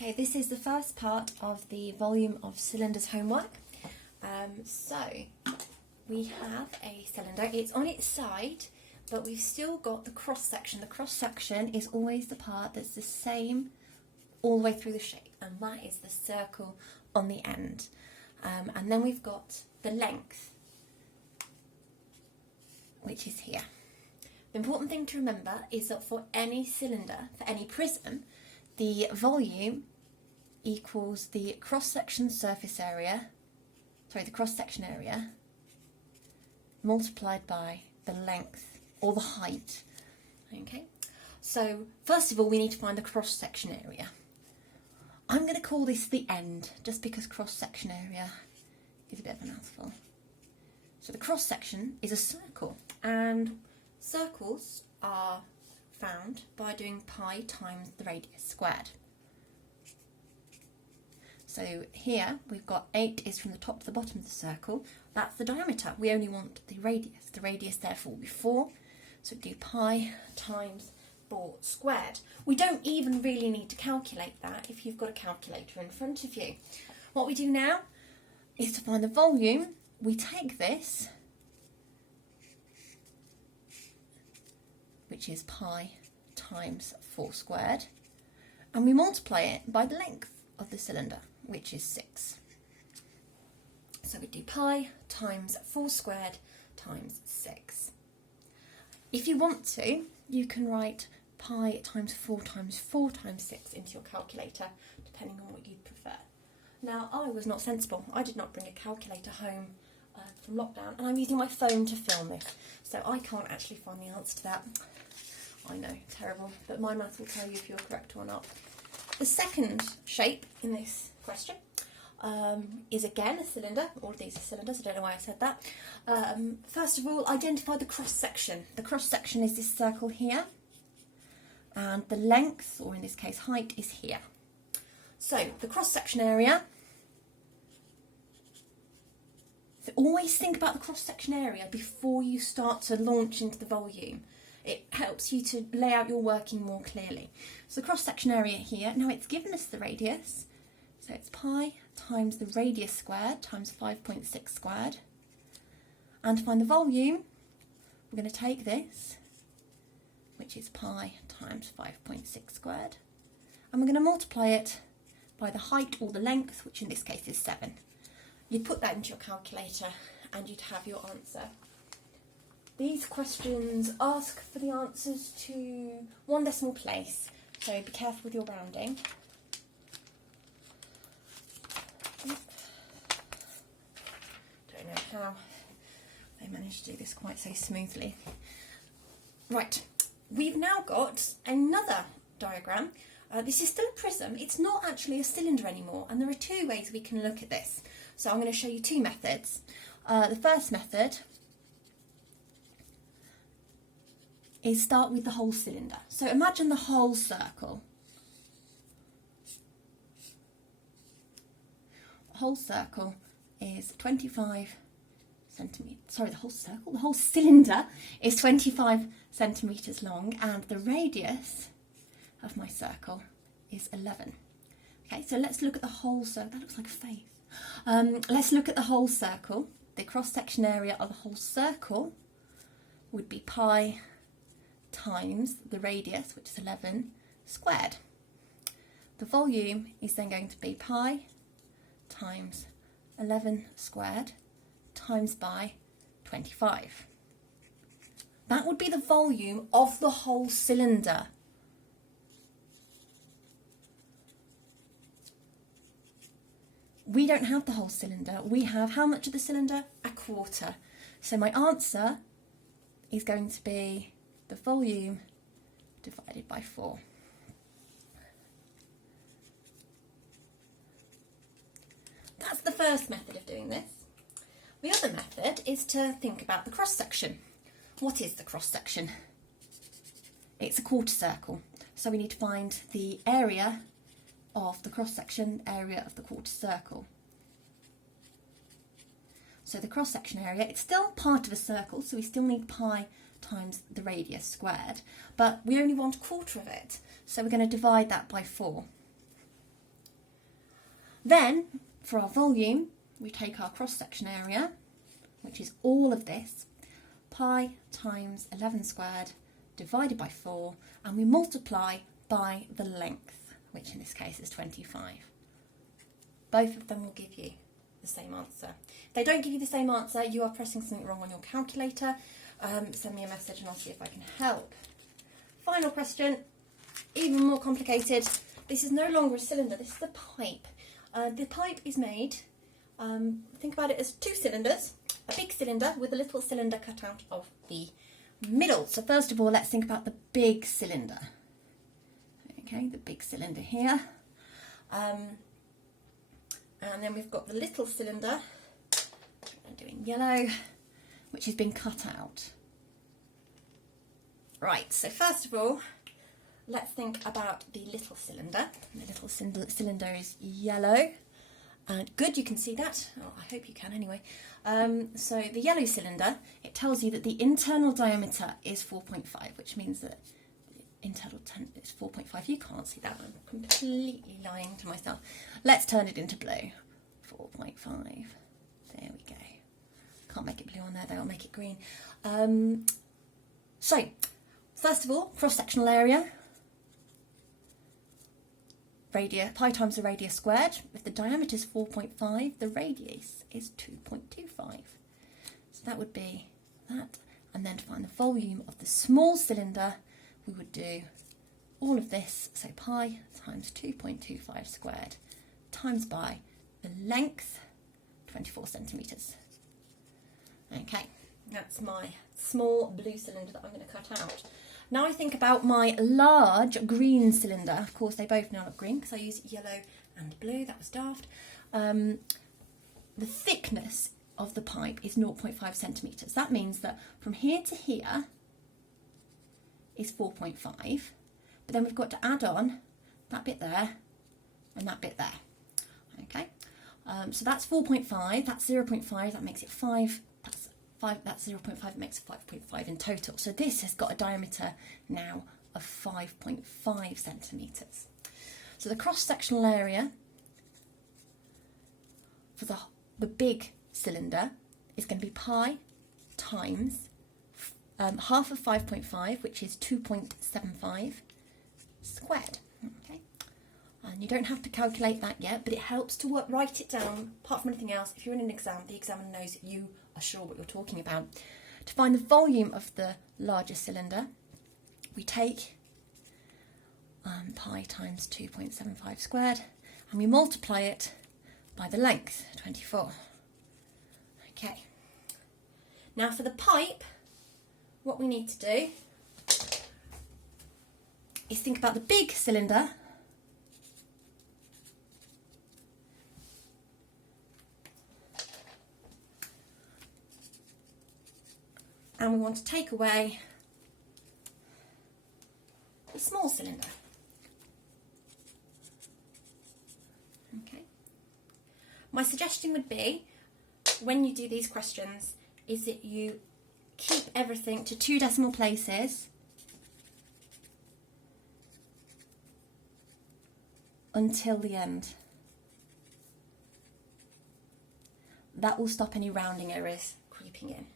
Okay, this is the first part of the volume of cylinders homework. So we have a cylinder. It's on its side, but we've still got the cross section. The cross section is always the part that's the same all the way through the shape, and that is the circle on the end. And then we've got the length, which is here. The important thing to remember is that for any cylinder, for any prism, the volume equals the cross-section surface area, the cross-section area, multiplied by the length or the height. Okay, so first of all we need to find the cross-section area. I'm going to call this the end, just because cross-section area is a bit of a mouthful. So the cross-section is a circle, and circles are found by doing pi times the radius squared. So here we've got 8 is from the top to the bottom of the circle. That's the diameter. We only want the radius. The radius therefore will be 4. So do pi times 4 squared. We don't even really need to calculate that if you've got a calculator in front of you. What we do now is to find the volume. We take this, which is pi times 4 squared, and we multiply it by the length of the cylinder, which is 6. So we do pi times 4 squared times 6. If you want to, you can write pi times 4 times 4 times 6 into your calculator, depending on what you prefer. Now, I was not sensible. I did not bring a calculator home from lockdown, and I'm using my phone to film this, so I can't actually find the answer to that. I know, terrible, but MyMaths will tell you if you're correct or not. The second shape in this question is again a cylinder. All of these are cylinders, I don't know why I said that. First of all, identify the cross-section. The cross-section is this circle here, and the length, or in this case height, is here. So the cross-section area, so always think about the cross-section area before you start to launch into the volume. It helps you to lay out your working more clearly. So the cross-section area here, now it's given us the radius, so it's pi times the radius squared times 5.6 squared. And to find the volume, we're going to take this, which is pi times 5.6 squared, and we're going to multiply it by the height or the length, which in this case is 7. You'd put that into your calculator and you'd have your answer. These questions ask for the answers to 1 decimal place, so be careful with your rounding. Don't know how they managed to do this quite so smoothly. Right, we've now got another diagram. This is still a prism. It's not actually a cylinder anymore, and there are 2 ways we can look at this. So I'm going to show you 2 methods. The first method is start with the whole cylinder. So imagine the whole circle. The whole circle is 25 centimetres. Sorry, the whole cylinder is 25 centimetres long, and the radius of my circle is 11. Okay, so let's look at the whole circle. That looks like a face. Let's look at the whole circle. The cross-section area of the whole circle would be pi times the radius, which is 11, squared. The volume is then going to be pi times 11 squared times by 25. That would be the volume of the whole cylinder. We don't have the whole cylinder. We have how much of the cylinder? A quarter. So my answer is going to be the volume divided by 4. That's the first method of doing this. The other method is to think about the cross-section. What is the cross-section? It's a quarter circle. So we need to find the area of the cross-section, area of the quarter circle. So the cross-section area, it's still part of a circle, so we still need pi times the radius squared, but we only want a quarter of it, so we're going to divide that by 4. Then, for our volume, we take our cross-section area, which is all of this, pi times 11 squared divided by 4, and we multiply by the length, which in this case is 25. Both of them will give you the same answer. If they don't give you the same answer, you are pressing something wrong on your calculator. Send me a message and I'll see if I can help. Final question, even more complicated. This is no longer a cylinder, this is a pipe. The pipe is made, think about it as two cylinders, a big cylinder with a little cylinder cut out of the middle. So first of all, let's think about the big cylinder. Okay, the big cylinder here. And then we've got the little cylinder, I'm doing yellow, which has been cut out. Right, so first of all, let's think about the little cylinder. The little cylinder is yellow. Good, you can see that. Oh, I hope you can anyway. So the yellow cylinder, it tells you that the internal diameter is 4.5, which means that the internal is 4.5. You can't see that. I'm completely lying to myself. Let's turn it into blue. 4.5. There we go. Can't make it blue on there though, I'll make it green. So, first of all, cross-sectional area. Pi times the radius squared. If the diameter is 4.5, the radius is 2.25. So that would be that. And then to find the volume of the small cylinder, we would do all of this. So pi times 2.25 squared times by the length, 24 centimetres. Okay, that's my small blue cylinder that I'm going to cut out. Now I think about my large green cylinder. Of course, they both now look green because I use yellow and blue. That was daft. The thickness of the pipe is 0.5 centimetres. That means that from here to here is 4.5. But then we've got to add on that bit there and that bit there. Okay, so that's 4.5. That's 0.5. That makes it 5. That's 0.5, it makes 5.5 in total. So this has got a diameter now of 5.5 centimetres. So the cross-sectional area for the big cylinder is going to be pi times half of 5.5, which is 2.75 squared. Okay, and you don't have to calculate that yet, but it helps to write it down. Apart from anything else, if you're in an exam, the examiner knows that you are sure what you're talking about. To find the volume of the larger cylinder, we take pi times 2.75 squared and we multiply it by the length, 24. Okay. Now for the pipe, what we need to do is think about the big cylinder and we want to take away the small cylinder. Okay. My suggestion would be, when you do these questions, is that you keep everything to 2 decimal places until the end. That will stop any rounding errors creeping in.